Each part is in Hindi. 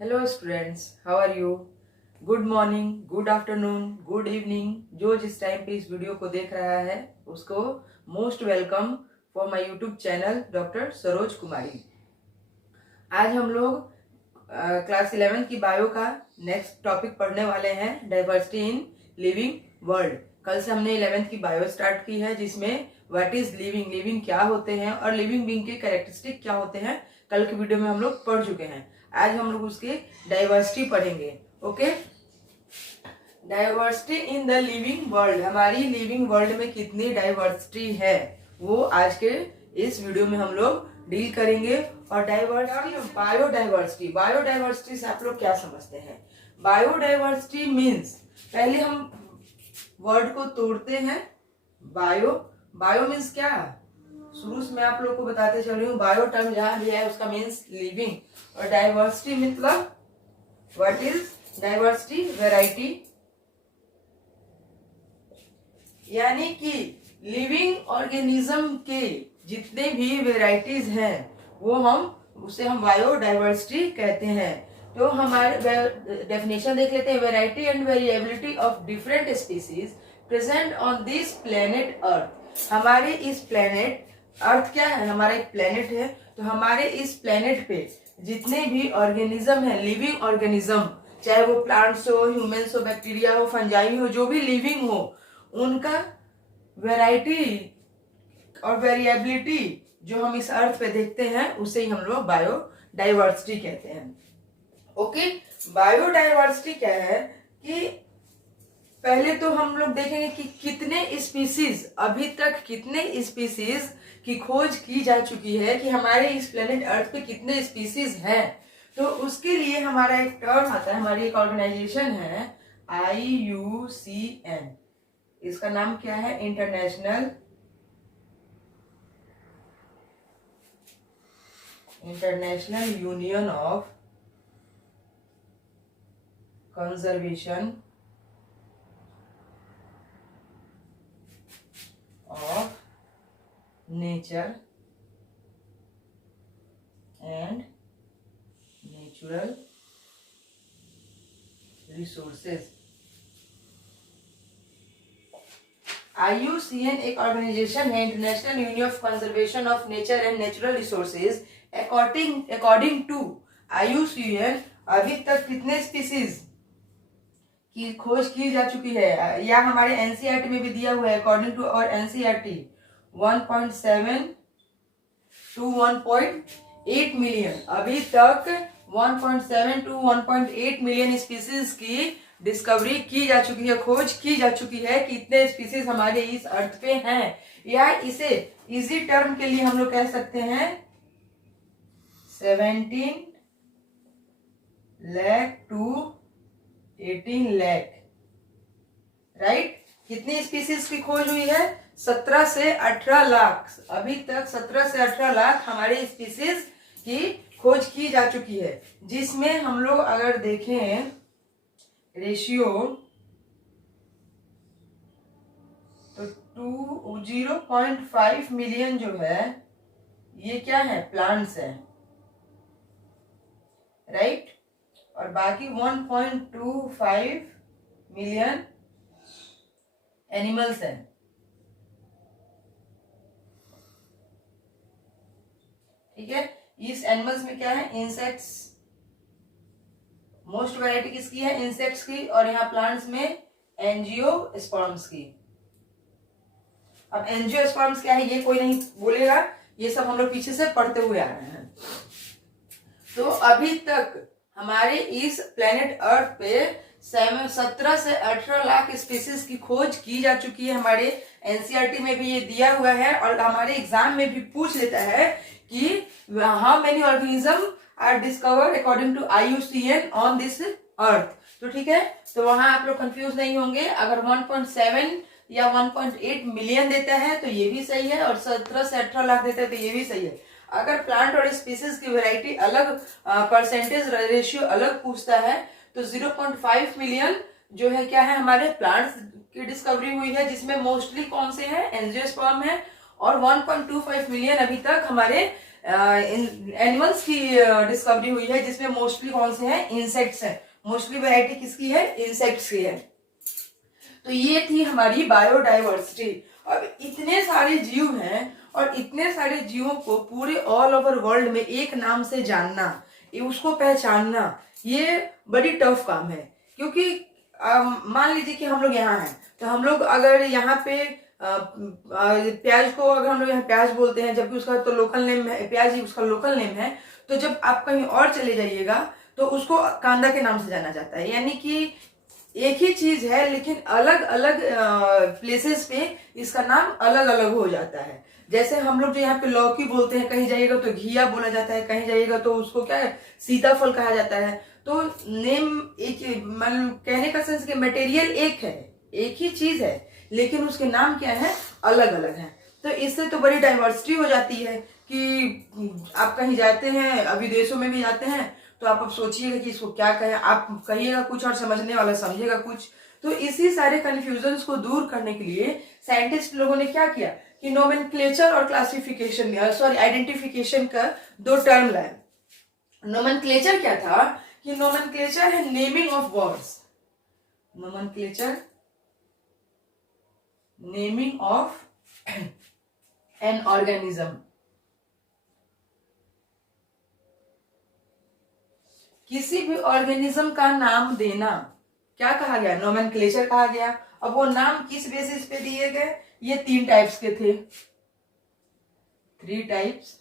Hello students, how are you? Good morning, good afternoon, good evening. जो जिस टाइम पे इस वीडियो को देख रहा है उसको most welcome for my YouTube channel doctor Saroj Kumari. आज हम लोग क्लास 11 की बायो का नेक्स्ट टॉपिक पढ़ने वाले हैं, डाइवर्सिटी इन लिविंग वर्ल्ड। कल से हमने 11th की बायो स्टार्ट की है, जिसमें व्हाट इज लिविंग, लिविंग क्या होते हैं और लिविंग बीइंग के कैरेक्टरिस्टिक क्या होते हैं कल की वीडियो में हम लोग पढ़ चुके हैं। आज हम लोग उसकी डाइवर्सिटी पढ़ेंगे। Okay, diversity in the living world, हमारी लिविंग वर्ल्ड में कितनी डाइवर्सिटी है वो आज के इस वीडियो में हम लोग डील करेंगे। और डाइवर्सिटी, बायोडाइवर्सिटी, बायोडाइवर्सिटी से आप लोग क्या समझते हैं? बायोडाइवर्सिटी मीन्स, पहले हम वर्ड को तोड़ते हैं। बायो, बायो मीन्स क्या? शुरू से मैं आप लोग को बताते चल रही हूँ, बायो टर्म जहां भी है उसका मीन्स लिविंग, और डाइवर्सिटी मतलब व्हाट इज डाइवर्सिटी? वैरायटी, यानी कि लिविंग ऑर्गेनिज्म के जितने भी वेराइटीज हैं वो उसे हम बायोडाइवर्सिटी कहते हैं। तो हमारे डेफिनेशन देख लेते हैं। Variety and variability of different species present on this planet earth. हमारे इस प्लेनेट अर्थ क्या है? हमारा एक प्लेनेट है, तो हमारे इस प्लेनेट पे जितने भी ऑर्गेनिज्म है, लिविंग ऑर्गेनिज्म, चाहे वो प्लांट्स हो, ह्यूमंस हो, बैक्टीरिया हो, फंजाई हो, जो भी लिविंग हो, उनका वैरायटी और वेरिएबिलिटी जो हम इस अर्थ पे देखते हैं उसे ही हम लोग बायोडाइवर्सिटी कहते हैं। ओके, बायोडाइवर्सिटी क्या है कि पहले तो हम लोग देखेंगे कि कितने स्पीसीज, अभी तक कितने स्पीसीज की खोज की जा चुकी है, कि हमारे इस प्लेनेट अर्थ पे कितने स्पीसीज हैं। तो उसके लिए हमारा एक टर्म आता है, हमारी एक ऑर्गेनाइजेशन है IUCN। इसका नाम क्या है? International union of conservation of nature and natural resources. IUCN एक ऑर्गेनाइजेशन है, international union of conservation of nature and natural resources. According to IUCN अभी तक कितने स्पीसीज की खोज की जा चुकी है, या हमारे NCERT में भी दिया हुआ है। अकॉर्डिंग टू और NCERT 1.7 to 1.8 मिलियन, अभी तक 1.7 to 1.8 मिलियन स्पीसीज की डिस्कवरी की जा चुकी है, खोज की जा चुकी है कि इतने स्पीसीज हमारे इस अर्थ पे हैं। या इसे इजी टर्म के लिए हम लोग कह सकते हैं 17 लाख to 18 लाख, राइट? कितनी स्पीसीज की खोज हुई है? 17 से 18 लाख। अभी तक 17 से 18 लाख हमारे स्पीसीज की खोज की जा चुकी है, जिसमें हम लोग अगर देखें रेशियो तो 0.5 मिलियन जो है ये क्या है? प्लांट्स है, राइट? और बाकी 1.25 मिलियन एनिमल्स हैं। ठीक है, इस एनिमल्स में क्या है? इंसेक्ट्स, मोस्ट वैरायटी किसकी है? इंसेक्ट्स की। और यहाँ प्लांट्स में एंजियोस्पर्म्स की। अब एंजियोस्पर्म्स क्या है ये कोई नहीं बोलेगा, ये सब हम लोग पीछे से पढ़ते हुए आ रहे हैं। तो अभी तक हमारे इस प्लेनेट अर्थ पे 17 से 18 लाख स्पीसीज की खोज की जा चुकी है। हमारे NCERT में भी ये दिया हुआ है, और हमारे एग्जाम में भी पूछ लेता है कि how many organism are discovered according to IUCN on this earth. तो ठीक है, तो वहां आप लोग कंफ्यूज नहीं होंगे। अगर 1.7 या 1.8 मिलियन देता है तो ये भी सही है, और 17 से 18 लाख देता है तो ये भी सही है। अगर प्लांट और स्पीसीज की वैरायटी अलग, परसेंटेज रेशियो अलग पूछता है, तो 0.5 मिलियन जो है क्या है? हमारे प्लांट्स की डिस्कवरी हुई है, जिसमें मोस्टली कौन से हैं? एंजियोस्पर्म है। और 1.25 मिलियन अभी तक हमारे एनिमल्स की डिस्कवरी हुई है, जिसमें मोस्टली कौन से हैं, इंसेक्ट्स हैं। मोस्टली वैरायटी किसकी है, इंसेक्ट्स की है। तो ये थी हमारी बायोडाइवर्सिटी। अब इतने सारे जीव हैं और इतने सारे जीवों को पूरे ऑल ओवर वर्ल्ड में एक नाम से जानना, उसको पहचानना, ये बड़ी टफ काम है। क्योंकि मान लीजिए कि हम लोग यहाँ हैं, तो हम लोग अगर यहाँ पे प्याज को अगर हम लोग यहाँ प्याज बोलते हैं, जबकि उसका तो लोकल नेम है, प्याज ही उसका लोकल नेम है। तो जब आप कहीं और चले जाइएगा तो उसको कांदा के नाम से जाना जाता है। यानी कि एक ही चीज है लेकिन अलग अलग प्लेसेस पे इसका नाम अलग अलग हो जाता है। जैसे हम लोग जो यहाँ पे लौकी बोलते हैं, कहीं जाइएगा तो घिया बोला जाता है, कहीं जाइएगा तो उसको क्या है, सीताफल कहा जाता है। तो नेम एक, मतलब कहने का सेंस कि मटेरियल एक है, एक ही चीज है, लेकिन उसके नाम क्या है, अलग अलग है। तो इससे तो बड़ी डाइवर्सिटी हो जाती है कि आप कहीं जाते हैं, विदेशों में भी जाते हैं, तो आप अब सोचिएगा कि इसको क्या कहें, आप कहिएगा कुछ और समझने वाला समझेगा कुछ। तो इसी सारे कंफ्यूजन्स को दूर करने के लिए साइंटिस्ट लोगों ने क्या किया कि नोमेनक्लेचर और क्लासिफिकेशन, सॉरी आइडेंटिफिकेशन का दो टर्म लाए। नोमेनक्लेचर क्या था कि नोमेनक्लेचर है naming of words, nomenclature naming of an organism, किसी भी ऑर्गेनिज्म का नाम देना क्या कहा गया, नोमेनक्लेचर कहा गया। अब वो नाम किस बेसिस पे दिए गए, ये 3 टाइप्स के थे, 3 टाइप्स।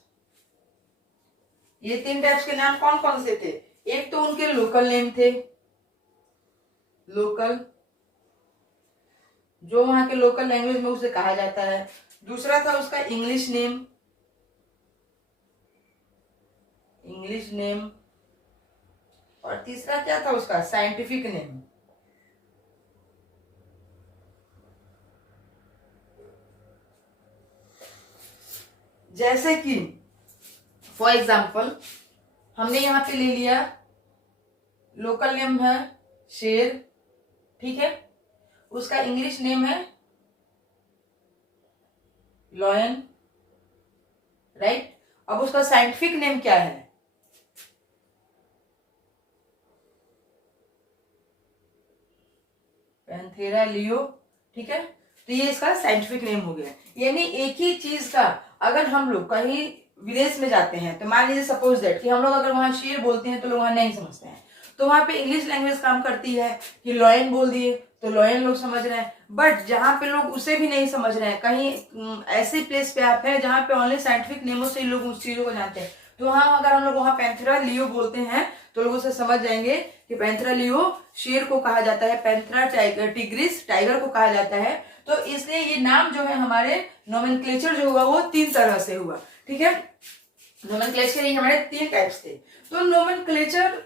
ये 3 टाइप्स के नाम कौन कौन से थे, एक तो उनके लोकल नेम थे, लोकल, जो वहां के लोकल लैंग्वेज में उसे कहा जाता है। दूसरा था उसका इंग्लिश नेम, इंग्लिश नेम। और तीसरा क्या था उसका, साइंटिफिक नेम। जैसे कि फॉर एग्जाम्पल हमने यहां पे ले लिया, लोकल नेम है शेर, ठीक है, उसका इंग्लिश नेम है लॉयन, राइट। अब उसका साइंटिफिक नेम क्या है, पैंथेरा लियो, ठीक है। तो ये इसका साइंटिफिक नेम हो गया। यानी एक ही चीज का अगर हम लोग कहीं विदेश में जाते हैं, तो मान लीजिए सपोज दैट कि हम लोग अगर वहां शेर बोलते हैं तो लोग वहां नहीं समझते हैं, तो वहां पे इंग्लिश लैंग्वेज काम करती है कि लॉयन बोल दिए तो लॉयन लोग समझ रहे हैं। बट जहां पे लोग उसे भी नहीं समझ रहे हैं, कहीं ऐसी प्लेस पे आप हैं जहां पे ओनली साइंटिफिक नेमों से लोग उस चीजों को जानते हैं, तो वहां अगर हम लोग वहां पैंथेरा लियो बोलते हैं तो लोग उसे समझ जाएंगे कि पैंथेरा लियो शेर को कहा जाता है, पैंथेरा टिग्रिस टाइगर को कहा जाता है। तो इसलिए ये नाम जो है हमारे नोमेनक्लेचर जो हुआ वो 3 तरह से हुआ, ठीक है। नोमेनक्लेचर हमारे 3 टाइप्स थे। तो नोमेनक्लेचर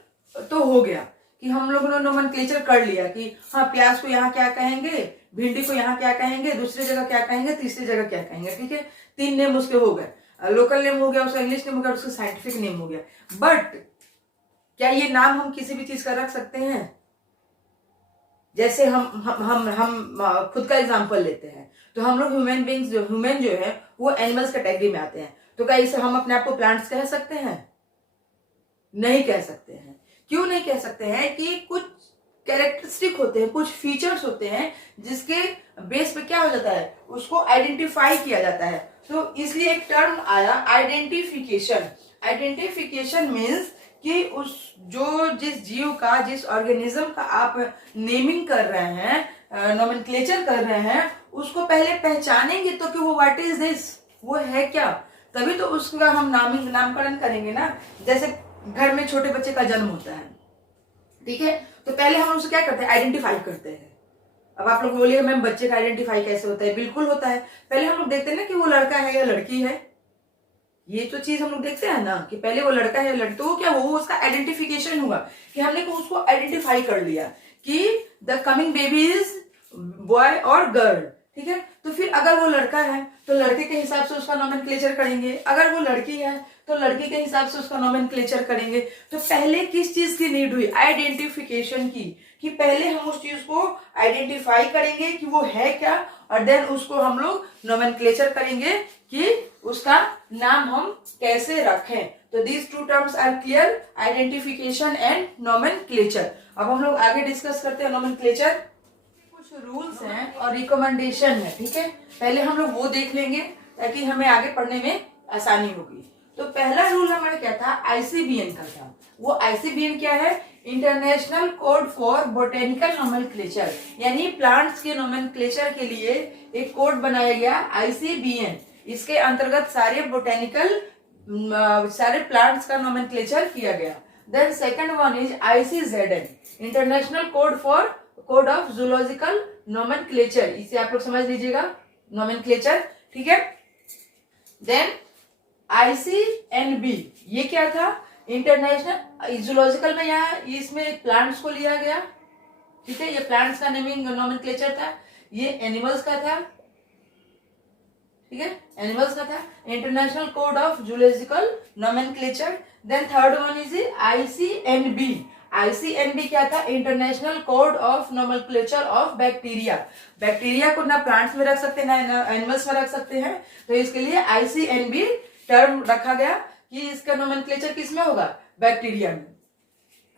तो हो गया कि हम लोगों ने नोमेनक्लेचर कर लिया कि हाँ प्याज को यहाँ क्या कहेंगे, भिंडी को यहाँ क्या कहेंगे, दूसरी जगह क्या कहेंगे, तीसरी जगह क्या कहेंगे, ठीक है। 3 नेम उसके हो गए, लोकल नेम हो गया, उसका इंग्लिश नेम हो गया, उसका साइंटिफिक नेम हो गया। बट क्या ये नाम हम किसी भी चीज का रख सकते हैं? जैसे हम खुद का एग्जांपल लेते हैं, तो हम लोग ह्यूमन बींग्स ह्यूमन जो है वो एनिमल्स कैटेगरी में आते हैं। तो क्या इसे हम अपने आप को प्लांट्स कह सकते हैं? नहीं कह सकते हैं। क्यों नहीं कह सकते हैं? कि कुछ कैरेक्टरिस्टिक होते हैं, कुछ फीचर्स होते हैं जिसके बेस पे क्या हो जाता है, उसको आइडेंटिफाई किया जाता है। तो इसलिए एक टर्म आया आइडेंटिफिकेशन। आइडेंटिफिकेशन मीन्स कि उस जिस जीव का, जिस ऑर्गेनिज्म का आप नेमिंग कर रहे हैं, नोमेनक्लेचर कर रहे हैं, उसको पहले पहचानेंगे तो कि वो व्हाट इज दिस, वो है क्या, तभी तो उसका हम नामकरण करेंगे ना। जैसे घर में छोटे बच्चे का जन्म होता है, ठीक है, तो पहले हम उसे क्या करते हैं, आइडेंटिफाई करते हैं। अब आप लोग बोलिए मैम बच्चे का आइडेंटिफाई कैसे होता है? बिल्कुल होता है, पहले हम लोग देखते हैं ना कि वो लड़का है या लड़की है। ये तो चीज हम लोग देखते हैं ना कि पहले वो लड़का है या लड़की, तो वो क्या वो उसका आइडेंटिफिकेशन हुआ कि हमने उसको आइडेंटिफाई कर लिया कि the coming baby is boy और गर्ल, ठीक है। तो फिर अगर वो लड़का है तो लड़के के हिसाब से उसका नोमेनक्लेचर करेंगे, अगर वो लड़की है तो लड़के के हिसाब से उसका नोमेनक्लेचर करेंगे। तो पहले किस चीज की नीड हुई? आइडेंटिफिकेशन की, कि पहले हम उस चीज को आइडेंटिफाई करेंगे कि वो है क्या, और देन उसको हम लोग नोमेनक्लेचर करेंगे कि उसका नाम हम कैसे रखें। तो these two terms are clear, identification and nomenclature. अब हम लोग आगे डिस्कस करते हैं नोमेनक्लेचर। कुछ रूल्स हैं और रिकमेंडेशन है, ठीक है। पहले हम लोग वो देख लेंगे ताकि हमें आगे पढ़ने में आसानी होगी। तो पहला रूल हमारा क्या था, आईसीबीएन का था। वो आईसीबीएन क्या है, international code for botanical nomenclature, यानी प्लांट्स के नोमेनक्लेचर के लिए एक कोड बनाया गया आईसीबीएन। इसके अंतर्गत सारे बोटेनिकल सारे प्लांट्स का नोमेनक्लेचर किया गया। Then second one is ICZN, international code of zoological nomenclature. इसे आप लोग समझ लीजिएगा, नोमेनक्लेचर, ठीक है। देन आईसीएनबी, ये क्या था, इंटरनेशनल जूलॉजिकल में यहाँ इसमें प्लांट्स को लिया गया, ठीक है। ये प्लांट्स का नेमिंग नोमेनक्लेचर था, ये एनिमल्स का था, ठीक है, एनिमल्स का था। International code of zoological nomenclature. Then third one is ICNB. ICNB क्या था, international code of nomenclature of bacteria. Bacteria को ना प्लांट्स में रख सकते हैं ना एनिमल्स में रख सकते हैं, तो इसके लिए आईसीएनबी टर्म रखा गया कि इसका नोमेनक्लेचर किसमें होगा, बैक्टीरिया में।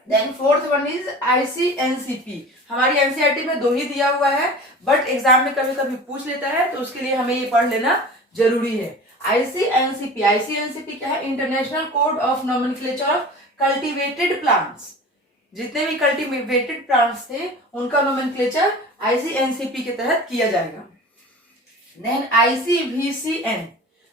Then fourth one is ICNCP. हमारी एनसीईआरटी में 2 ही दिया हुआ है, बट एग्जाम में कभी कभी पूछ लेता है, तो उसके लिए हमें ये पढ़ लेना जरूरी है। आईसीएनसीपी, आईसीएनसीपी क्या है, international code of nomenclature of cultivated plants. जितने भी कल्टीवेटेड प्लांट्स थे उनका नोमेनक्लेचर आईसीएनसीपी के तहत किया जाएगा। देन आईसीवीसीएन,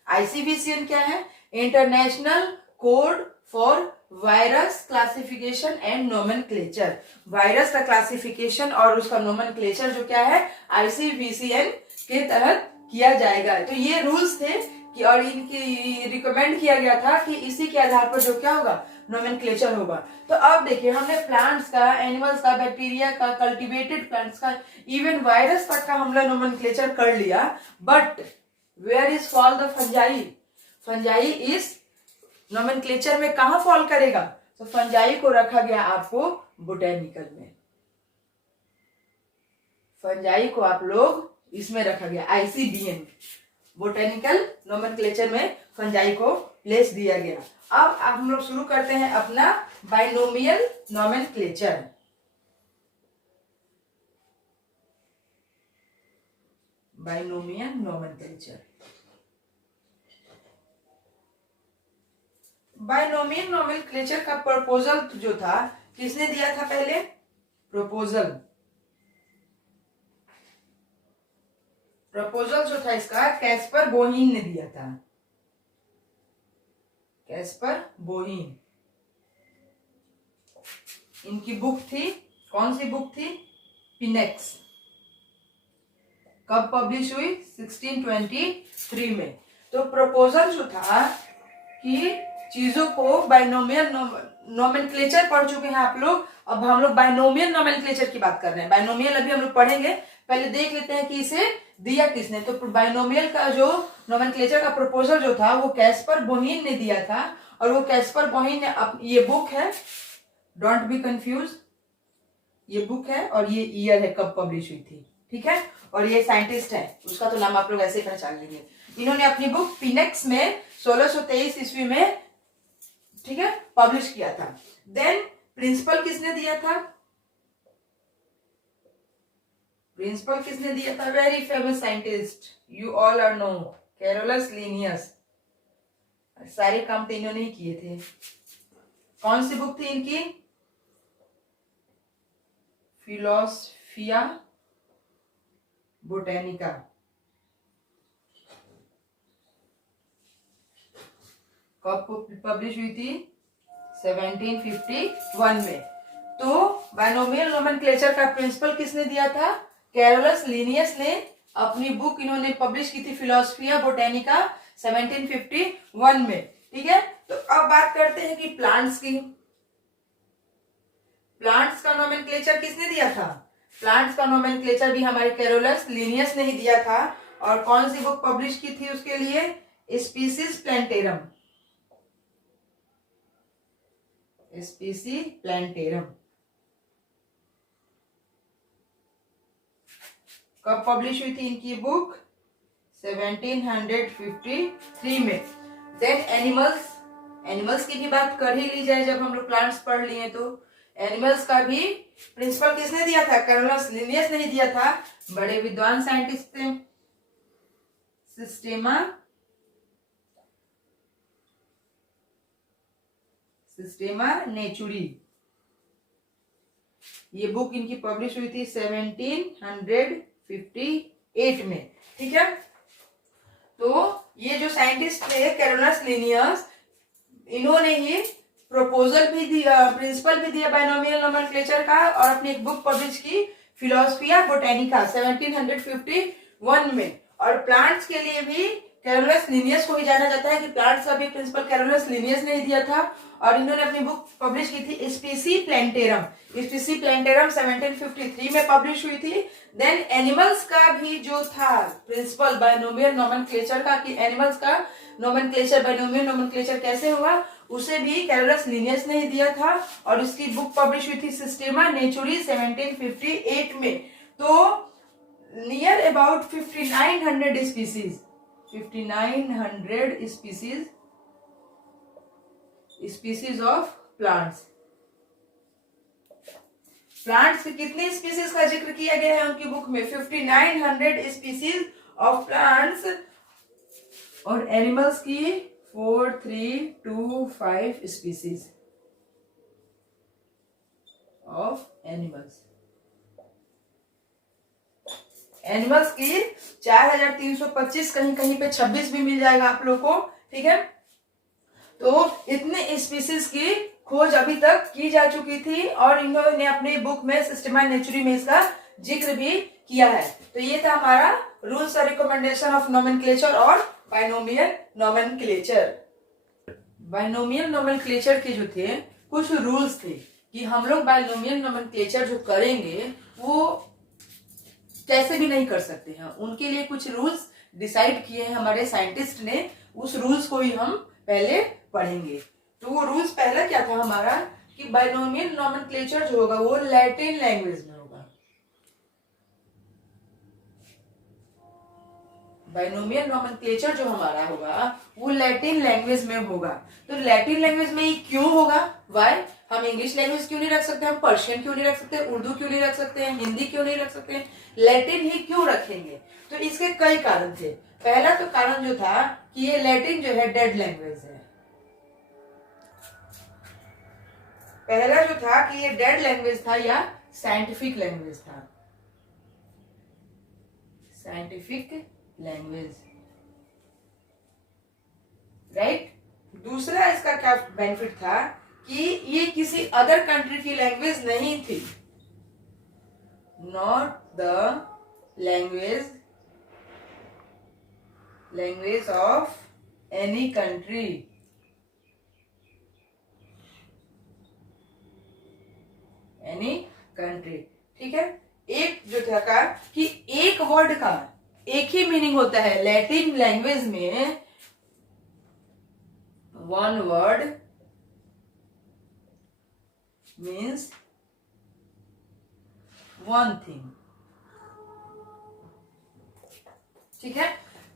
आईसीवीसीएन क्या है, international code for virus classification and nomenclature. Virus का क्लासिफिकेशन और उसका नोमेनक्लेचर जो क्या है, आईसीवीसीएन के तहत किया जाएगा। तो ये रूल्स थे कि और इनकी रिकमेंड किया गया था कि इसी के आधार पर जो क्या होगा, नोमेनक्लेचर होगा। तो अब देखिए, हमने प्लांट्स का, एनिमल्स का, बैक्टीरिया का, कल्टीवेटेड प्लांट्स का, इवन वायरस तक का हमने नोमेनक्लेचर कर लिया, but where is fall the fungi. Fungi इस नोमेनक्लेचर में कहां फॉल करेगा, तो फंजाई को रखा गया आपको बोटेनिकल में। फंजाई को आप लोग इसमें रखा गया आईसीबीएन, बोटेनिकल नोमेनक्लेचर में फंजाई को प्लेस दिया गया। अब हम लोग शुरू करते हैं अपना binomial nomenclature. Binomial nomenclature, binomial nomenclature का प्रपोजल जो था, किसने दिया था पहले, प्रपोजल जो था इसका कैस्पर बोहीन ने दिया था। कैस्पर बोहीन, इनकी बुक थी, कौन सी बुक थी, पिनेक्स। कब पब्लिश हुई, 1623 में। तो प्रपोजल जो था कि चीजों को बाइनोमियल नोमेनक्लेचर पढ़ चुके हैं आप लोग, अब हम लोग बाइनोमियल नोमेनक्लेचर की बात कर रहे हैं। बाइनोमियल अभी हम लोग पढ़ेंगे, पहले देख लेते हैं कि इसे दिया किसने। तो बाइनोमियल का जो नोमेनक्लेचर का प्रपोजल जो था वो कैस्पर बोहीन ने दिया था, और वो कैस्पर बोहीन ने ये बुक है, डोंट बी कंफ्यूज, ये बुक है और ये ईयर है कब पब्लिश हुई थी, ठीक है। और ये साइंटिस्ट है, उसका तो नाम आप लोग ऐसे पहचान लेंगे। इन्होंने अपनी बुक पिनेक्स में 1623 ईस्वी में, ठीक है, पब्लिश किया था। देन प्रिंसिपल किसने दिया था, प्रिंसिपल किसने दिया था, very famous scientist, you all are know, Carolus Linnaeus. सारे काम तो इन्होंने ही किए थे। कौन सी बुक थी इनकी, फिलोसफिया बोटेनिका। कब पब्लिश हुई थी, 1751 में। तो बाइनोमियल नोमेनक्लेचर का प्रिंसिपल किसने दिया था, कैरोलस लिनियस ने अपनी बुक इन्होंने पब्लिश की थी, फिलोसफिया बोटेनिका, 1751 में, ठीक है। तो अब बात करते हैं कि प्लांट्स की। प्लांट्स का नोमेनक्लेचर किसने दिया था, प्लांट्स का नोमेनक्लेचर भी हमारे कैरोलस लिनियस ने ही दिया था। और कौन सी बुक पब्लिश की थी उसके लिए, स्पीसीज प्लांटेरम, स्पीसी प्लांटेरम। कब पब्लिश हुई थी इनकी बुक? 1753 में। देन एनिमल्स की भी बात कर ही ली जाए, जब हम लोग प्लांट्स पढ़ लिए तो एनिमल्स का भी प्रिंसिपल किसने दिया था? कैरोलस लिनियस ने दिया था। बड़े विद्वान साइंटिस्ट थे। सिस्टेमा नेचुरी, ये बुक इनकी पब्लिश हुई थी 1758 में। ठीक है, तो ये जो साइंटिस्ट थे कैरोलस लिनियस, इन्होंने ही प्रपोजल भी दिया, प्रिंसिपल भी दिया बाइनोमियल नोमेनक्लेचर का, और अपनी एक बुक पब्लिश की फिलोसफिया बोटेनिका 1751 में। और प्लांट्स के लिए भी कैरोलस लिनियस को ही जाना जाता है कि प्लांट्स का भी प्रिंसिपल कैरोलस लिनियस ने दिया था। और इन्होंने अपनी बुक पब्लिश की थी स्पीसी प्लांटेरम 1753 में पब्लिश हुई थी। देन एनिमल्स का भी जो था प्रिंसिपल बाइनोमियल नोमेनक्लेचर का, कि एनिमल्स का नोमेनक्लेचर बाइनोमियल नोमेनक्लेचर कैसे हुआ, उसे भी कैरोलस लिनियस ने ही दिया था। और इसकी बुक पब्लिश हुई थी सिस्टेमा नेचुरी 1758 में। तो near about 5900 species of plants के कितने स्पीसीज का जिक्र किया गया है उनकी बुक में? 5900 स्पीसीज ऑफ प्लांट्स। और एनिमल्स की 4325 स्पीसीज ऑफ एनिमल्स की 4325, कहीं कहीं पे 26 भी मिल जाएगा आप लोग को। ठीक है, तो इतने स्पीसीज की खोज अभी तक की जा चुकी थी, और इन्होंने अपनी बुक में सिस्टेमा नेचुरी में इसका जिक्र भी किया है। तो ये था हमारा रूल्स और रिकमेंडेशन ऑफ नोमेनक्लेचर और बाइनोमियल नोमेनक्लेचर। बाइनोमियल नोमेनक्लेचर के जो थे कुछ रूल्स थे कि हम लोग बाइनोमियल नोमेनक्लेचर जो करेंगे वो कैसे भी नहीं कर सकते हैं। उनके लिए कुछ रूल्स डिसाइड किए हैं हमारे साइंटिस्ट ने, उस रूल्स को ही हम पहले पढ़ेंगे। तो वो रूल्स पहला क्या था हमारा कि बाइनोमियल नोमेनक्लेचर जो होगा वो लैटिन लैंग्वेज में होगा। बाइनोमियल नोमेनक्लेचर जो हमारा होगा वो लैटिन लैंग्वेज में होगा। तो लैटिन लैंग्वेज में ही क्यों होगा? वाई? हम इंग्लिश लैंग्वेज क्यों नहीं रख सकते? हम पर्शियन क्यों नहीं रख सकते? उर्दू क्यों नहीं रख सकते? हिंदी क्यों नहीं रख सकते? लैटिन ही क्यों रखेंगे? तो इसके कई कारण थे। पहला तो कारण जो था कि ये लैटिन जो है डेड लैंग्वेज है। पहला जो था कि ये डेड लैंग्वेज था या साइंटिफिक लैंग्वेज था, साइंटिफिक लैंग्वेज, राइट। दूसरा इसका क्या बेनिफिट था कि ये किसी अदर कंट्री की लैंग्वेज नहीं थी, not the language of any country. ठीक है, एक जो था का कि एक वर्ड का एक ही मीनिंग होता है। लैटिन लैंग्वेज में one word means one thing. ठीक है,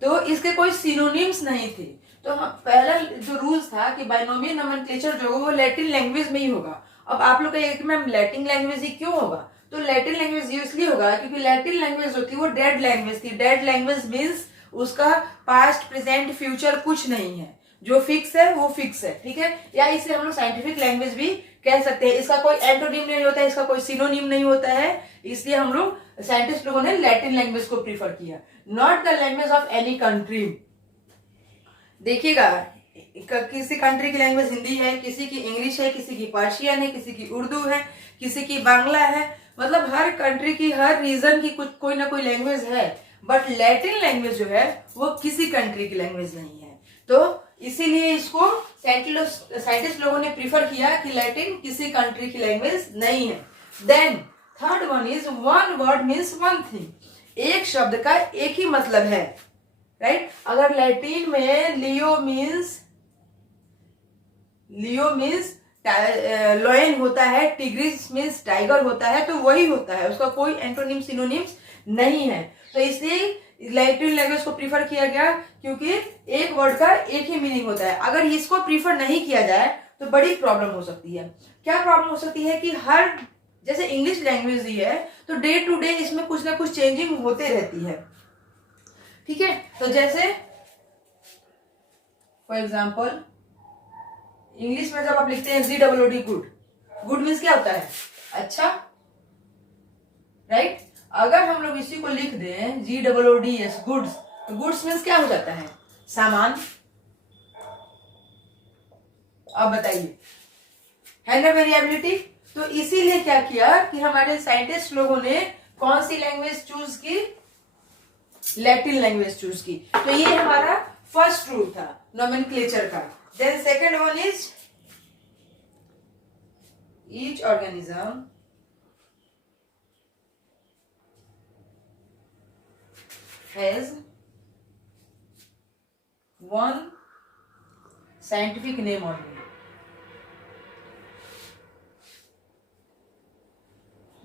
तो इसके कोई सिनोनिम्स नहीं थे। तो पहला जो रूल्स था कि बाइनोमियल नोमेनक्लेचर जो होगा वो लैटिन लैंग्वेज में ही होगा। अब आप लोग कहेंगे कि मैम लैटिन लैंग्वेज ही क्यों होगा? तो लैटिन लैंग्वेज इसलिए होगा क्योंकि लैटिन लैंग्वेज जो थी वो डेड लैंग्वेज थी। डेड लैंग्वेज मीन्स उसका पास्ट प्रेजेंट फ्यूचर कुछ नहीं है, जो फिक्स है वो फिक्स है। ठीक है, या इसे हम लोग साइंटिफिक लैंग्वेज भी कह सकते हैं। इसका कोई एंटोनिम नहीं होता है, इसका कोई सिनोनिम नहीं होता है, इसलिए हम लोग साइंटिस्ट लोगों ने लैटिन लैंग्वेज को प्रीफर किया, not the language of any country. देखिएगा, किसी कंट्री की लैंग्वेज हिंदी है, किसी की इंग्लिश है, किसी की पर्शियन है, किसी की उर्दू है, किसी की बांग्ला है, मतलब हर कंट्री की हर रीजन की कुछ कोई ना कोई लैंग्वेज है। बट लैटिन लैंग्वेज जो है वो किसी कंट्री की लैंग्वेज नहीं है। तो इसीलिए इसको साइंटिस्ट लोगों ने प्रीफर किया कि लैटिन किसी कंट्री की लैंग्वेज नहीं है। Then third one is one word means one thing. एक शब्द का एक ही मतलब है, राइट। अगर लैटिन में लियो मीन्स लॉयन होता है, टिग्रिस मीन्स टाइगर होता है, तो वही होता है, उसका कोई एंटोनिम सिनोनिम्स नहीं है। तो इसलिए लैटिन लैंग्वेज को प्रीफर किया गया, क्योंकि एक वर्ड का एक ही मीनिंग होता है। अगर इसको प्रीफर नहीं किया जाए तो बड़ी प्रॉब्लम हो सकती है। क्या प्रॉब्लम हो सकती है कि हर, जैसे इंग्लिश लैंग्वेज ही है तो डे टू डे इसमें कुछ ना कुछ चेंजिंग होते रहती है, ठीक है। तो जैसे फॉर एग्जाम्पल इंग्लिश में जब आप लिखते हैं GOOD, गुड, गुड मीन्स क्या होता है? अच्छा, राइट। अगर हम लोग इसी को लिख दें GOODS, गुड्स, तो गुड्स मीन्स क्या हो जाता है? सामान। अब बताइए, है ना वेरिएबिलिटी। तो इसीलिए क्या किया कि हमारे साइंटिस्ट लोगों ने कौन सी लैंग्वेज चूज की? लैटिन लैंग्वेज चूज की। तो ये हमारा फर्स्ट रूल था नोमेनक्लेचर का। Then second one is each organism has one scientific name only.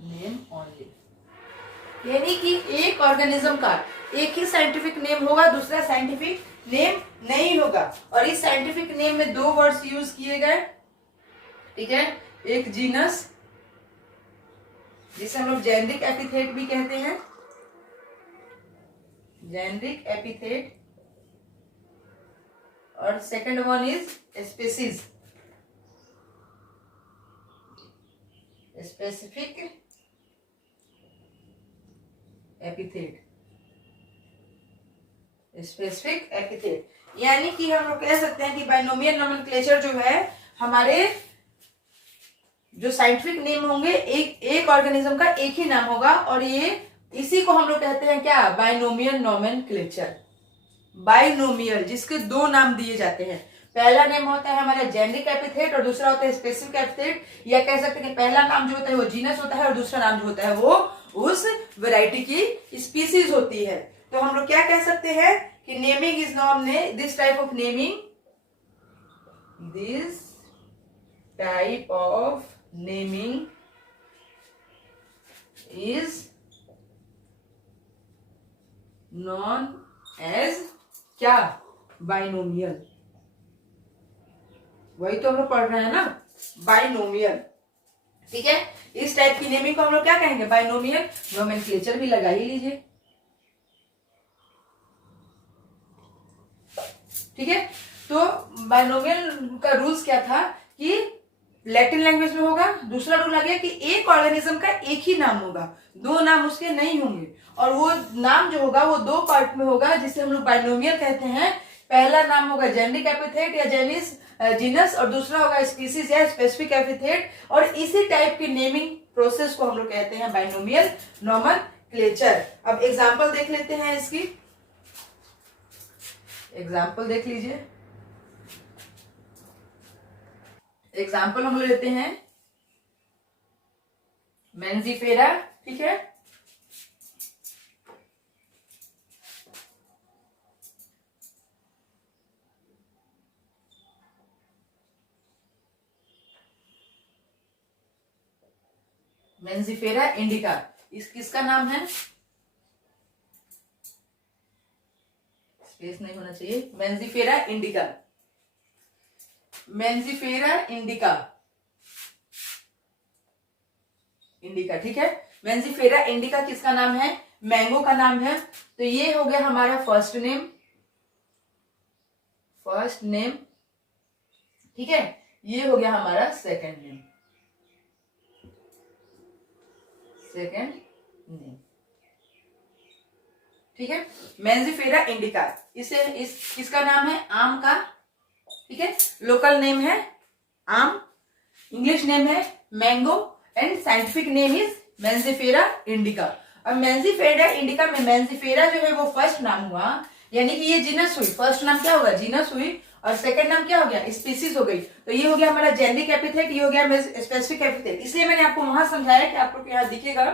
Name only यानी कि एक ऑर्गेनिज्म का एक ही साइंटिफिक नेम होगा, दूसरा साइंटिफिक नेम नहीं होगा। और इस साइंटिफिक नेम में दो वर्ड्स यूज किए गए, ठीक है। एक जीनस, जिसे हम लोग जेनरिक एपिथेट भी कहते हैं, जेनरिक एपिथेट, और second one is species, specific epithet, specific epithet. यानी कि हम लोग कह सकते हैं कि बाइनोमियल नोमेनक्लेचर जो है, हमारे जो साइंटिफिक नेम होंगे एक ऑर्गेनिज्म का एक ही नाम होगा, और ये इसी को हम लोग कहते हैं क्या? Binomial nomenclature. बाइनोमियल, जिसके दो नाम दिए जाते हैं। पहला नेम होता है हमारा जेनरिक एपिथेट और दूसरा होता है स्पेसिफिक एपिथेट, या कह सकते हैं कि पहला नाम जो होता है वो जीनस होता है और दूसरा नाम जो होता है वो उस वैरायटी की स्पीसीज होती है। तो हम लोग क्या कह सकते हैं कि naming is known this type of naming, this type of naming is known as क्या? बाइनोमियल। वही तो हम लोग पढ़ रहे हैं ना, बाइनोमियल, ठीक है। इस टाइप की नेमिंग को हम लोग क्या कहेंगे? बाइनोमियल नोमेनक्लेचर भी लगा ही लीजिए, ठीक है। तो बाइनोमियल का रूल्स क्या था कि लैटिन लैंग्वेज में होगा। दूसरा रूल आ गया कि एक ऑर्गेनिज्म का एक ही नाम होगा, दो नाम उसके नहीं होंगे, और वो नाम जो होगा वो दो पार्ट में होगा, जिसे हम लोग बाइनोमियल कहते हैं। पहला नाम होगा जेनरिक एपिथेट या जीनस, और दूसरा होगा स्पीसीज या स्पेसिफिक एपिथेट। और इसी टाइप की नेमिंग प्रोसेस को हम लोग कहते हैं बाइनोमियल नोमेनक्लेचर। अब एग्जांपल देख लेते हैं इसकी। एग्जाम्पल देख लीजिए। एग्जाम्पल हम लोग लेते हैं मेंजिफेरा, ठीक है। मेंजिफेरा इंडिका, इस किसका नाम है? स्पेस नहीं होना चाहिए। मेंजिफेरा इंडिका, मेंजिफेरा इंडिका, इंडिका, ठीक है। मेंजिफेरा इंडिका किसका नाम है? मैंगो का नाम है। तो ये हो गया हमारा फर्स्ट नेम, फर्स्ट नेम, ठीक है। ये हो गया हमारा सेकंड नेम, सेकंड नेम, ठीक है। मेंजिफेरा इंडिका, इसे इसका नाम है आम का, ठीक है। लोकल नेम है आम, इंग्लिश नेम है mango, and scientific name is Mangifera indica. अब मेंजिफेरा इंडिका में मेंजिफेरा जो है वो फर्स्ट नाम हुआ, यानी कि ये जीनस हुई। फर्स्ट नाम क्या होगा? जीनस हुई, और सेकंड नाम क्या हो गया? स्पीसीज हो गई। तो ये हो गया हमारा जेनरिक एपिथेट, ये हो गया स्पेसिफिक एपिथेट। इसलिए मैंने आपको वहां समझाया कि आपको यहाँ दिखेगा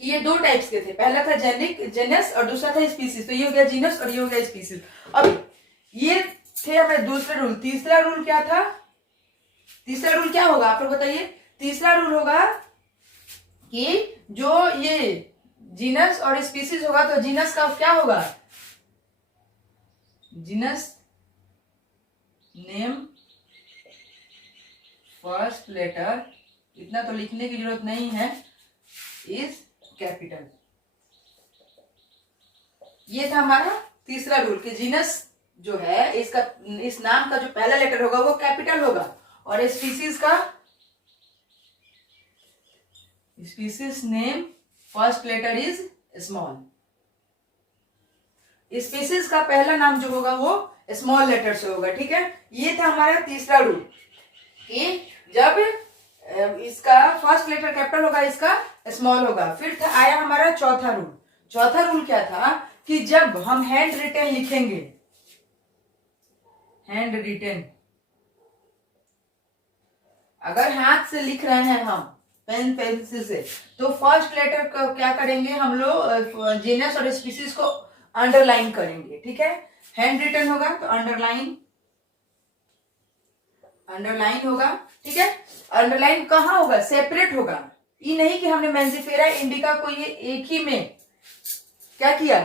कि ये दो टाइप्स के थे। पहला था जेनरिक, जेनस, और दूसरा था स्पीसीज। तो ये हो गया जीनस और ये हो गया स्पीसीज। अब ये थे हमारे दूसरा रूल। तीसरा रूल क्या था? तीसरा रूल क्या होगा आप लोग बताइए? तीसरा रूल होगा कि जो ये जीनस और स्पीसीज होगा तो जीनस का क्या होगा, जीनस नेम फर्स्ट लेटर, इतना तो लिखने की जरूरत नहीं है, इज कैपिटल। ये था हमारा तीसरा रूल कि जीनस जो है इसका, इस नाम का जो पहला लेटर होगा वो कैपिटल होगा और स्पीसीज का, species name first letter is small. Species का पहला नाम जो होगा वो स्मॉल लेटर से होगा, ठीक है। ये था हमारा तीसरा रूल कि जब इसका फर्स्ट लेटर कैपिटल होगा, इसका स्मॉल होगा। फिर था आया हमारा चौथा रूल। चौथा रूल क्या था कि जब हम हैंड रिटेन लिखेंगे, हैंड रिटेन, अगर हाथ से लिख रहे हैं हम पेन पेंसिल से, तो फर्स्ट लेटर को क्या करेंगे हम लोग, जीनस और स्पीसीज को अंडरलाइन करेंगे, ठीक है। हैंड रिटन होगा तो अंडरलाइन, अंडरलाइन होगा, ठीक है। अंडरलाइन कहाँ होगा, सेपरेट होगा। ये नहीं कि हमने मेंजिफेरा इंडिका को ये एक ही में क्या किया,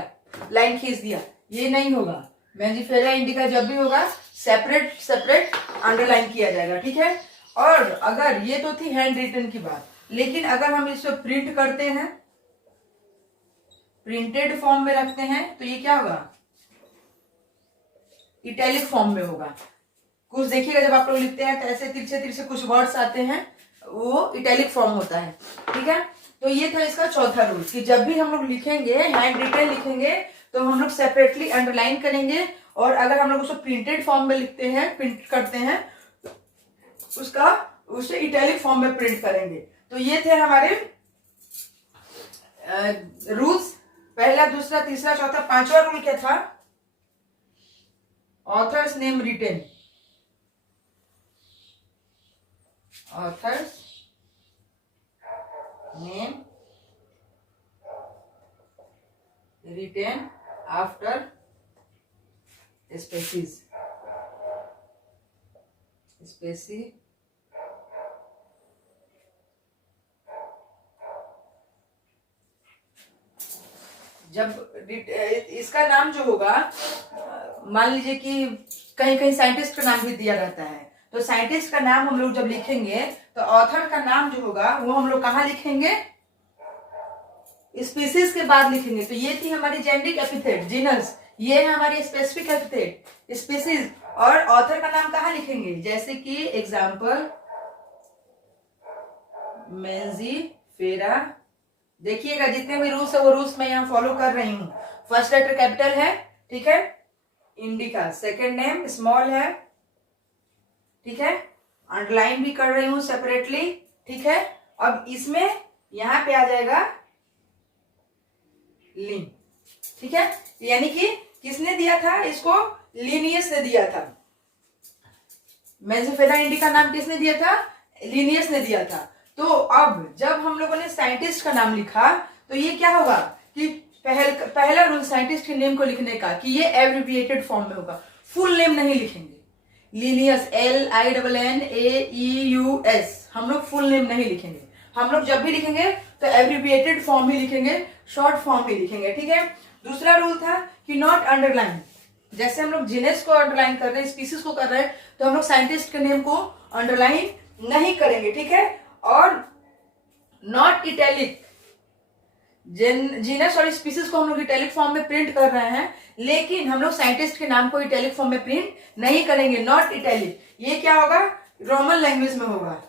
लाइन खींच दिया, ये नहीं होगा। मेंजिफेरा इंडिका जब भी होगा सेपरेट सेपरेट अंडरलाइन किया जाएगा, ठीक है। और अगर ये तो थी हैंड रिटन की बात, लेकिन अगर हम इसको प्रिंट करते हैं, प्रिंटेड फॉर्म में रखते हैं, तो ये क्या होगा, इटैलिक फॉर्म में होगा। कुछ देखिएगा जब आप लोग लिखते हैं तो ऐसे तिरछे तिरछे कुछ वर्ड्स आते हैं, वो इटैलिक फॉर्म होता है, ठीक है। तो ये था इसका चौथा रूल कि जब भी हम लोग लिखेंगे, हैंड रिटन लिखेंगे, तो हम लोग सेपरेटली अंडरलाइन करेंगे, और अगर हम लोग उसको प्रिंटेड फॉर्म में लिखते हैं, प्रिंट करते हैं, उसका उसे इटैलिक फॉर्म में प्रिंट करेंगे। तो ये थे हमारे रूल्स, पहला, दूसरा, तीसरा, चौथा। पांचवा रूल क्या था, authors name written, authors name written after species, specie, जब इसका नाम जो होगा, मान लीजिए कि कहीं कहीं साइंटिस्ट का नाम भी दिया रहता है, तो साइंटिस्ट का नाम हम लोग जब लिखेंगे तो ऑथर का नाम जो होगा वो हम लोग कहाँ लिखेंगे, स्पीसीज के बाद लिखेंगे। तो ये थी हमारी जेनेरिक एपिथेट जीनस, ये है हमारी स्पेसिफिक एपिथेट स्पीसीज, और ऑथर का नाम कहाँ लिखेंगे, जैसे कि एग्जाम्पल मेंजिफेरा। देखिएगा जितने भी रूल्स है वो रूल्स मैं यहाँ फॉलो कर रही हूँ। फर्स्ट लेटर कैपिटल है, ठीक है, इंडिका, सेकेंड नेम स्मॉल है, ठीक है, अंडरलाइन भी कर रही हूं सेपरेटली, ठीक है। अब इसमें यहां पे आ जाएगा लिन, ठीक है, यानी कि किसने दिया था इसको, लिनियस ने दिया था। मेंजिफेरा इंडिका नाम किसने दिया था, लिनियस ने दिया था। तो अब जब हम लोगों ने साइंटिस्ट का नाम लिखा तो ये क्या होगा कि पहला रूल साइंटिस्ट के नेम को लिखने का कि ये एब्रिविएटेड फॉर्म में होगा, फुल नेम नहीं लिखेंगे। लिनियस LINNAEUS, हम लोग फुल नेम नहीं लिखेंगे। हम लोग जब भी लिखेंगे तो एब्रिविएटेड फॉर्म ही लिखेंगे, शॉर्ट फॉर्म ही लिखेंगे, ठीक है। दूसरा रूल था कि नॉट अंडरलाइन, जैसे हम लोग जीनस को अंडरलाइन कर रहे हैं, स्पीसीज को कर रहे हैं, तो हम लोग साइंटिस्ट के नेम को अंडरलाइन नहीं करेंगे, ठीक है। और नॉट इटैलिक, जीनस और स्पीसीज को हम लोग इटैलिक फॉर्म में प्रिंट कर रहे हैं, लेकिन हम लोग साइंटिस्ट के नाम को इटैलिक फॉर्म में प्रिंट नहीं करेंगे, नॉट इटैलिक। ये क्या होगा, रोमन लैंग्वेज में होगा।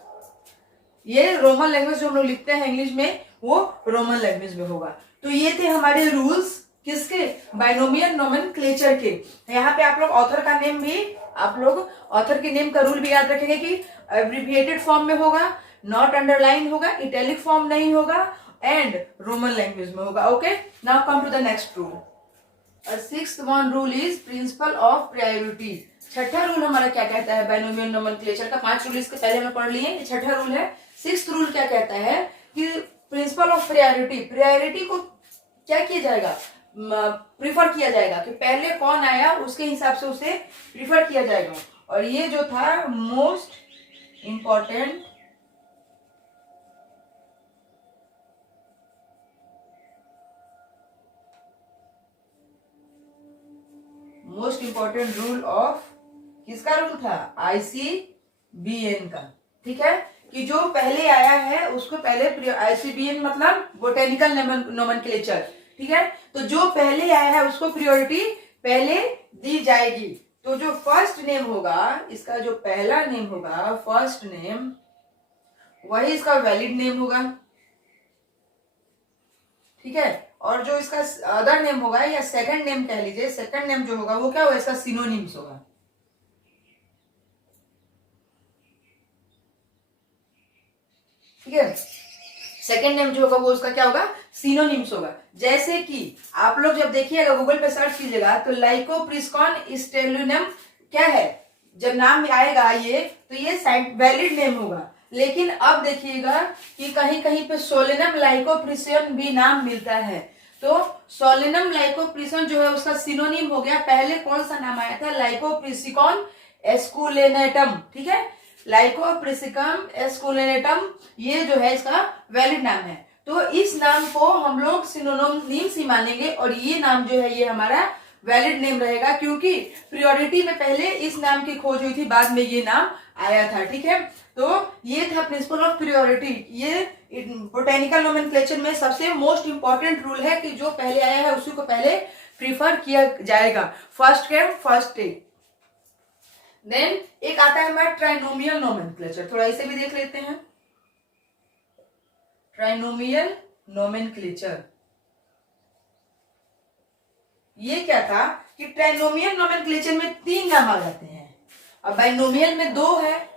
ये रोमन लैंग्वेज जो हम लोग लिखते हैं इंग्लिश में, वो रोमन लैंग्वेज में होगा। तो ये थे हमारे रूल्स किसके, बाइनोमियल नोमेनक्लेचर के। यहाँ पे आप लोग ऑथर का नेम भी, आप लोग ऑथर के नेम का रूल भी याद रखेंगे कि एब्रिविएटेड फॉर्म में होगा, नॉट अंडरलाइन होगा, इटैलिक फॉर्म नहीं होगा, एंड रोमन लैंग्वेज में होगा। Okay, now come to the next rule. Sixth one rule is principle of priority. छठा रूल हमारा क्या कहता है, बाइनोमियल नोमेनक्लेचर का 5 रूल इसके पहले हमें पढ़ लिए, ये छठा रूल है। सिक्स्थ रूल क्या कहता है कि प्रिंसिपल ऑफ प्रायोरिटी, प्रायोरिटी को क्या किया जाएगा, प्रिफर किया जाएगा कि पहले कौन आया उसके हिसाब से उसे प्रिफर किया जाएगा। और ये जो था most important most important rule of, किसका रूल था? ICBN का। ठीक है, कि जो पहले आया है उसको पहले, ICBN मतलब बोटेनिकल नोमेनक्लेचर। ठीक है, तो जो पहले आया है उसको प्रायोरिटी पहले दी जाएगी। तो जो फर्स्ट नेम होगा, इसका जो पहला नेम होगा, फर्स्ट नेम, वही इसका वैलिड नेम होगा। ठीक है, और जो इसका अदर नेम होगा या सेकंड नेम कह लीजिए, सेकंड नेम जो होगा वो क्या होगा? इसका सिनोनिम्स होगा। ठीक है, सेकेंड नेम जो होगा वो उसका क्या होगा? सिनोनिम्स होगा। जैसे कि आप लोग जब देखिएगा, गूगल पे सर्च कीजिएगा, तो लाइकोप्रिस्कॉन स्टेलुनम क्या है? जब नाम आएगा ये, तो ये वैलिड नेम होगा। लेकिन अब देखिएगा कि कहीं कहीं पे सोलेनम लाइकोप्रिसियन भी नाम मिलता है। तो सोलेनम लाइकोप्रिसियन जो है उसका सिनोनिम हो गया, पहले कौन सा नाम आया था? लाइकोप्रिसिकॉन एस्कुलेनेटम। ठीक है, लाइकोप्रिसिकम एस्कुलेनेटम, ये जो है इसका वैलिड नाम है। तो इस नाम को हम लोग सिनोनिम्स ही मानेंगे, और ये नाम जो है ये हमारा वैलिड नेम रहेगा, क्योंकि प्रियोरिटी में पहले इस नाम की खोज हुई थी, बाद में ये नाम आया था। ठीक है, तो ये था प्रिंसिपल ऑफ प्रियोरिटी। ये बोटेनिकल नोमेनक्लेचर में सबसे मोस्ट इंपॉर्टेंट रूल है कि जो पहले आया है उसी को पहले प्रीफर किया जाएगा, first came first take. Then एक आता है हमारा ट्राइनोमियल नोमेनक्लेचर, थोड़ा इसे भी देख लेते हैं। ट्राइनोमियल नोमेनक्लेचर, ये क्या था कि ट्राइनोमियल नोमेनक्लेचर में 3 नाम आ जाते हैं, अब बाइनोमियल में 2 है,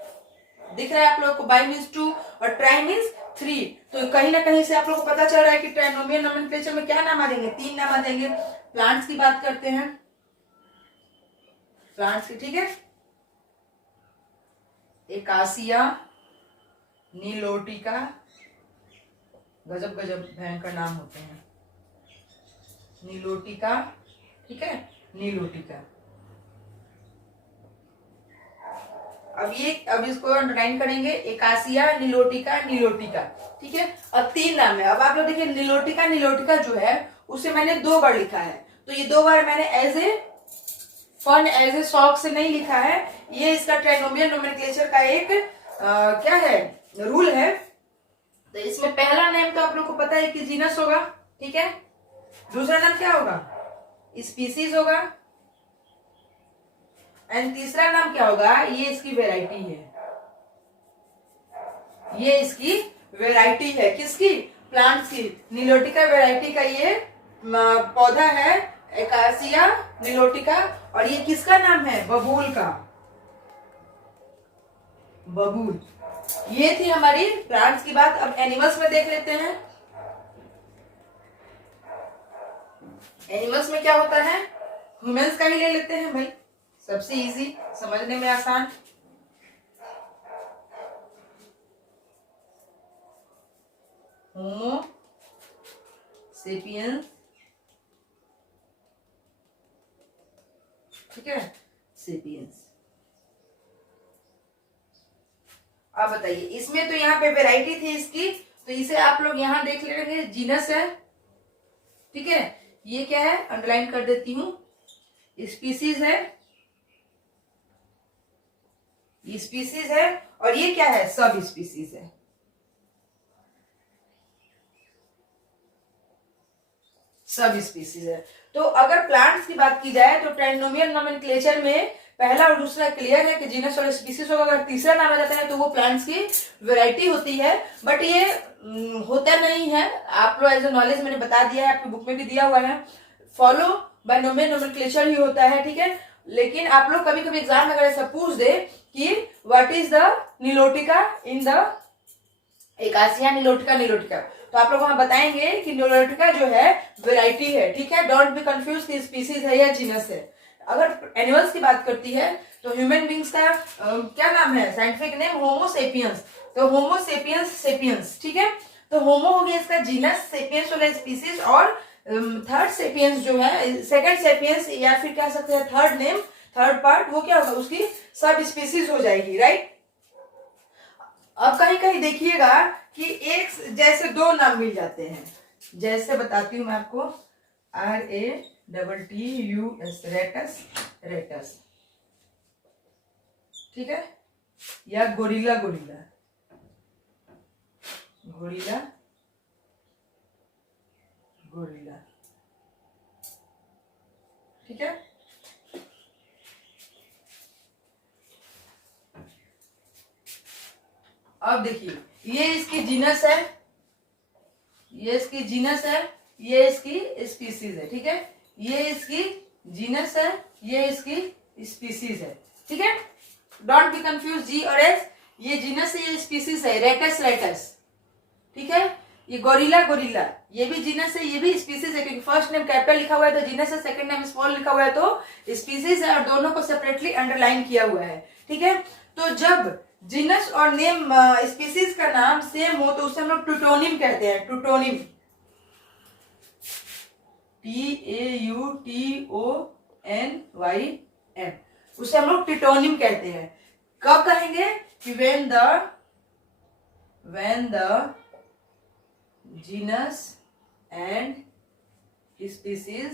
दिख रहा है आप लोग को? बाई मीन्स 2 और ट्राई मीन्स 3। तो कहीं ना कहीं से आप लोग को पता चल रहा है कि ट्राइनोमियल नोमेनक्लेचर में क्या नाम आ जाएंगे? 3 नाम आ जाएंगे। प्लांट्स की बात करते हैं, प्लांट्स की। ठीक है, एकासिया नीलोटिका, गजब गजब भयंकर नाम होते हैं, नीलोटिका। ठीक है, नीलोटिका। अब इसको अंडरलाइन करेंगे, एकासिया नीलोटिका नीलोटिका। ठीक है, अब 3 नाम है। अब आप लोग देखिए, नीलोटिका नीलोटिका जो है उसे मैंने 2 बार लिखा है, तो ये 2 बार मैंने as a fun, as a शौक से नहीं लिखा है। ये इसका ट्राइनोमियल नोमेनक्लेचर का एक क्या है, रूल है। तो इसमें पहला नेम तो आप लोग को पता है कि जीनस होगा। ठीक है, दूसरा नाम क्या होगा? स्पीसीज होगा, एंड तीसरा नाम क्या होगा? ये इसकी वेराइटी है, ये इसकी वेराइटी है। किसकी? प्लांट्स की। नीलोटिका वेराइटी का ये पौधा है, एकासिया नीलोटिका, और ये किसका नाम है? बबूल का, बबूल। ये थी हमारी प्लांट्स की बात। अब एनिमल्स में देख लेते हैं। एनिमल्स में क्या होता है? ह्यूमंस का ही ले लेते हैं भाई, सबसे इजी, समझने में आसान। होमो सेपियंस, ठीक है, सेपियंस। अब बताइए, इसमें तो यहाँ पे वैरायटी थी इसकी, तो इसे आप लोग यहां देख लेंगे, जीनस है। ठीक है, ये क्या है? अंडरलाइन कर देती हूं, स्पीसीज है, ये स्पीसीज है, और ये क्या है? सब स्पीसीज है। सब स्पीसीज है। तो अगर प्लांट्स की बात की जाए तो ट्राइनोमियल नोमेनक्लेचर में पहला और दूसरा क्लियर है कि जीनस और स्पीसीज होगा। अगर तीसरा नाम आ जाता है तो वो प्लांट्स की वैरायटी होती है, बट ये होता नहीं है। आप लोग एज ए नॉलेज मैंने बता दिया है, आपकी बुक में भी दिया हुआ है, फॉलो बाइनोमियल नोमेनक्लेचर ही होता है। ठीक है, लेकिन आप लोग कभी कभी एग्जाम में अगर ऐसा पूछ दे कि what is the nilotica in the Acacia nilotica nilotica, तो आप लोग वहां बताएंगे कि नीलोटिका जो है वैरायटी है। ठीक है, डोंट बी कंफ्यूज कि स्पीसीज है या जीनस है। अगर एनिमल्स की बात करती है तो ह्यूमन बींग्स का क्या नाम है? साइंटिफिक नेम होमो सेपियंस। तो होमो सेपियंस सेपियंस, ठीक है, तो होमो हो गया इसका जीनस, सेपियंस हो गया स्पीसीज, और थर्ड सेपियंस जो है, सेकंड सेपियंस या फिर कह सकते हैं थर्ड नेम, थर्ड पार्ट, वो क्या होगा? उसकी सब स्पीसीज हो जाएगी, राइट। अब कहीं कहीं देखिएगा कि एक जैसे 2 नाम मिल जाते हैं, जैसे बताती हूं मैं आपको, RA TUS, रेटस, रेटस, ठीक है, या गोरिल्ला, गोरिल्ला, गोरिल्ला, गोरिल्ला, ठीक है। अब देखिए, ये इसकी जीनस है, ये इसकी जीनस है, ये इसकी स्पीसीज है, ठीक है। ये इसकी जीनस है, ये इसकी स्पीसीज है, ठीक है। डोंट बी कंफ्यूज जी और एस, ये जीनस है, ये स्पीसीज है, रेटस, रेटस, ठीक है। ये गोरिल्ला, गोरिल्ला, ये भी जीनस है, ये भी स्पीसीज है, क्योंकि फर्स्ट नेम कैपिटल लिखा हुआ है तो जीनस है, सेकंड नेम स्मॉल लिखा हुआ है तो स्पीसीज है, और दोनों को सेपरेटली अंडरलाइन किया हुआ है, ठीक है। तो जब जीनस और नेम स्पीसीज का नाम सेम हो तो उसे हम लोग टूटोनिम कहते हैं, टूटोनिम, TAUTONYM, उसे हम लोग टूटोनिम कहते हैं। कब कहेंगे कि when the genus and species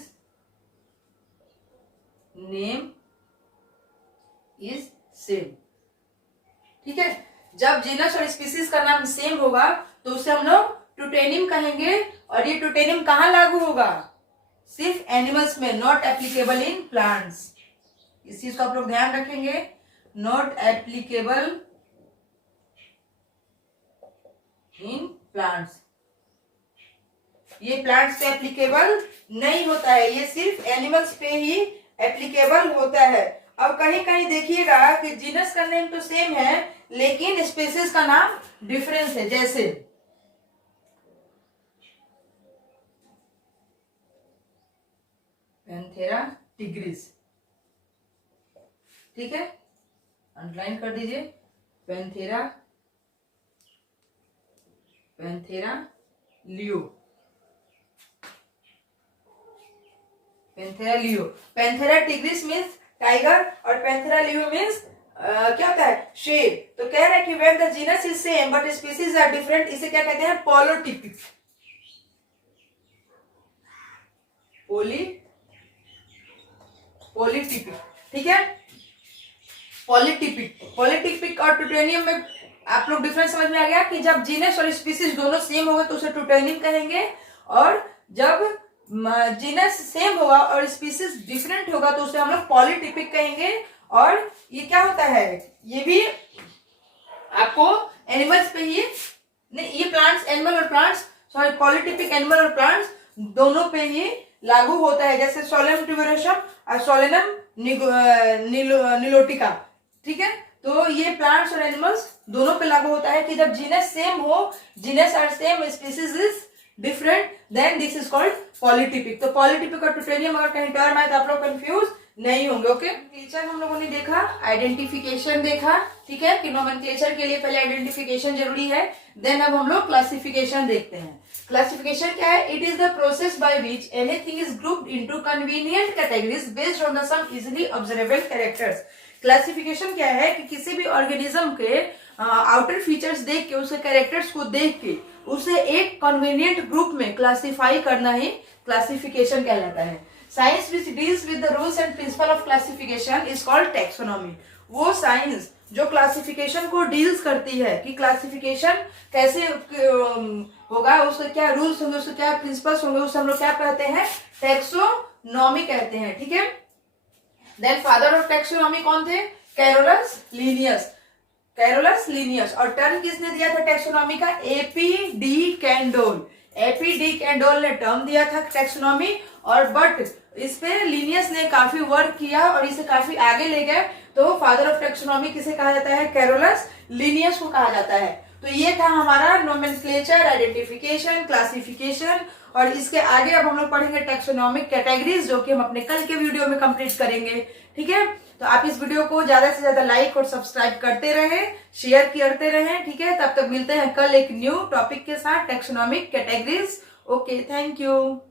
name is same, ठीक है। जब जीनस और स्पीसीज का नाम सेम होगा तो उसे हम लोग टूटेनिम कहेंगे, और ये टूटेनिम कहाँ लागू होगा? सिर्फ एनिमल्स में, नॉट एप्लीकेबल इन प्लांट्स। इस चीज को आप लोग ध्यान रखेंगे, नॉट एप्लीकेबल इन प्लांट्स, ये प्लांट्स पे एप्लीकेबल नहीं होता है, ये सिर्फ एनिमल्स पे ही एप्लीकेबल होता है। अब कहीं कहीं देखिएगा कि जीनस का नेम तो सेम है लेकिन स्पीसीज का नाम डिफरेंस है, जैसे पैंथेरा टिग्रिस, ठीक है, अंडरलाइन कर दीजिए, Panthera, Panthera leo, Panthera leo, Panthera tigris means tiger और पैंथेरा लियो मीन्स क्या होता है? शेर। तो कह रहे हैं कि when the genus is same but species are different, इसे क्या कहते हैं? पॉलोटिपिक, पॉलीटिपिक, ठीक है, पॉलीटिपिक, पॉलीटिपिक और टूटेनियम में आप लोग डिफरेंस समझ में आ गया कि जब जीनस और स्पीसीज दोनों सेम होगा तो उसे टूटेनियम कहेंगे, और जब जीनस सेम होगा और स्पीसीज डिफरेंट होगा तो उसे हम लोग पॉलीटिपिक कहेंगे। और ये क्या होता है? ये भी आपको एनिमल्स पे ही नहीं, ये प्लांट्स, एनिमल और प्लांट्स, सॉरी पॉलीटिपिक एनिमल और प्लांट्स दोनों पे ही लागू होता है, जैसे सोलेनम ट्यूबेरोसम और सोलेनम निलोटिका, ठीक है। तो ये प्लांट्स और एनिमल्स दोनों पे लागू होता है कि जब जीनस सेम हो, जीनस और same species is different, then this is called polytypic. तो पॉलीटिपिक और टूटेनियम अगर कहीं टर्म आए तो आप लोग कंफ्यूज नहीं होंगे, ओके। नोमेनक्लेचर हम लोगों ने देखा, आइडेंटिफिकेशन देखा, ठीक है, कि नोमेनक्लेचर के लिए पहले आइडेंटिफिकेशन जरूरी है, देन अब हम लोग क्लासिफिकेशन देखते हैं। क्लासिफिकेशन क्या है? It is the process by which anything is grouped into convenient categories based on the some easily observable characters. Classification क्या है कि किसी भी ऑर्गेनिज्म के आउटर फीचर्स देख के, उसके कैरेक्टर्स को देख के उसे एक कन्वीनियंट ग्रुप में क्लासिफाई करना ही क्लासिफिकेशन कहलाता है। Science which deals with the rules and principle of classification is called taxonomy. वो साइंस जो क्लासिफिकेशन को डील्स करती है कि क्लासिफिकेशन कैसे होगा, उसके क्या रूल्स होंगे, उसके क्या प्रिंसिपल्स होंगे, उसे हम लोग क्या कहते हैं? टैक्सोनॉमी कहते हैं, ठीक है। देन फादर ऑफ टैक्सोनॉमी कौन थे? Carolus Linnaeus, Carolus Linnaeus. और टर्म किसने दिया था टैक्सोनॉमी का? AP D Candolle, AP D Candolle ने टर्म दिया था टैक्सोनॉमी, और बट इस पे लिनियस ने काफी वर्क किया और इसे काफी आगे ले गए, तो फादर ऑफ टैक्सोनॉमी किसे कहा जाता है? कैरोलस लिनियस को कहा जाता है। तो ये था हमारा नोमेनक्लेचर, आइडेंटिफिकेशन, क्लासिफिकेशन, और इसके आगे अब हम लोग पढ़ेंगे टैक्सोनॉमिक कैटेगरीज, जो कि हम अपने कल के वीडियो में कंप्लीट करेंगे, ठीक है। तो आप इस वीडियो को ज्यादा से ज्यादा लाइक और सब्सक्राइब करते रहें, शेयर करते रहें, ठीक है। तब तक मिलते हैं कल एक न्यू टॉपिक के साथ, taxonomic categories. Okay, thank you.